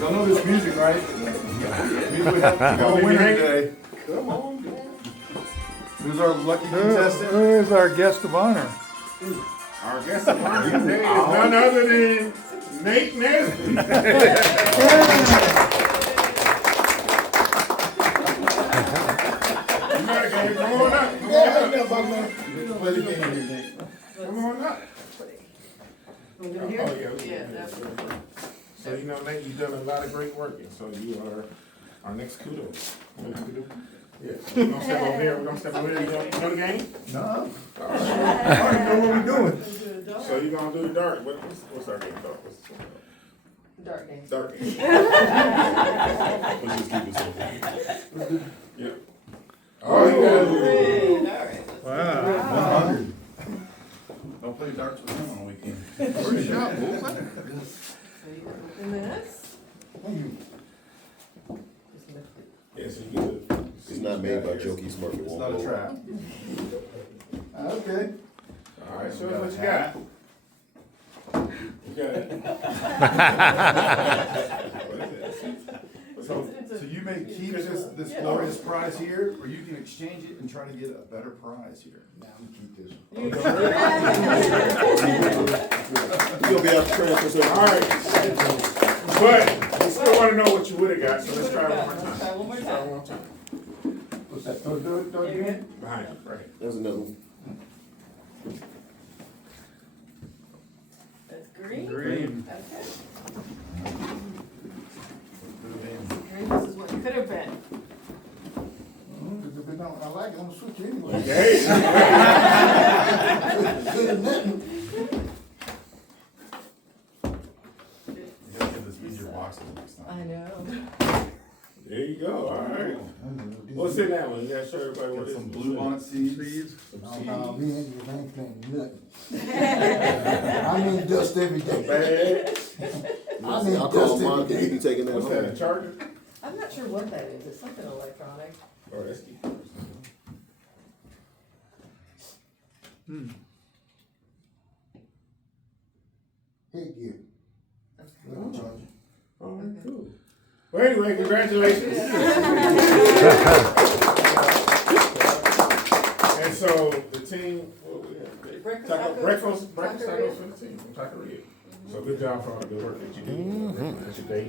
Y'all know this music, right? Music we have to go winner today. Come on. Who's our lucky contestant? Who is our guest of honor? Our guest of honor today is none other than Nate Nesbit. Come on up. Come on up. Oh, yeah. So, you know, Nate, you've done a lot of great work, and so you are our next kudos. Yeah. We're gonna step over here. You know the game? No. I already know what we're doing. So you're gonna do the dart. What's our game called? Dark game. Dart game. Let's just keep it simple. Yeah. Oh, you gotta do it. Wow. 100. Don't play darts with him on the weekend. Where's the shot? So you open this. Yeah, so you get the. It's not made by Jokey's Market. It's not a trap. Okay. All right, show us what you got. You got it. What is it? So you may keep this glorious prize here, or you can exchange it and try to get a better prize here. Nah, I'm gonna keep this one. You'll be able to transfer some. All right. But we still want to know what you would have got, so let's try one more time. Try one more Let's try one more time. What's that? Do it again. Behind you, right. There's another one. That's green. Green. Okay. Green, this is what it could have been. I like it. I'm gonna switch anyway. Okay. You gotta get this easier boxes next time. I know. There you go. All right. What's in that one? You gotta show everybody what it is. Some blue bonnet seeds. No, me and you ain't playing nothing. I mean dust every day. Bad. I mean I'll dust call every Mom. You day. be taking that What's that? A home. charger? I'm not sure what that is. It's something electronic. Oh, that's key. Headgear. Little charger. Oh, cool. Well, anyway, congratulations. And so the team, what we have? Breakfast tacos for the team from Taqueria. So good job for all the good work that you did. That's your day.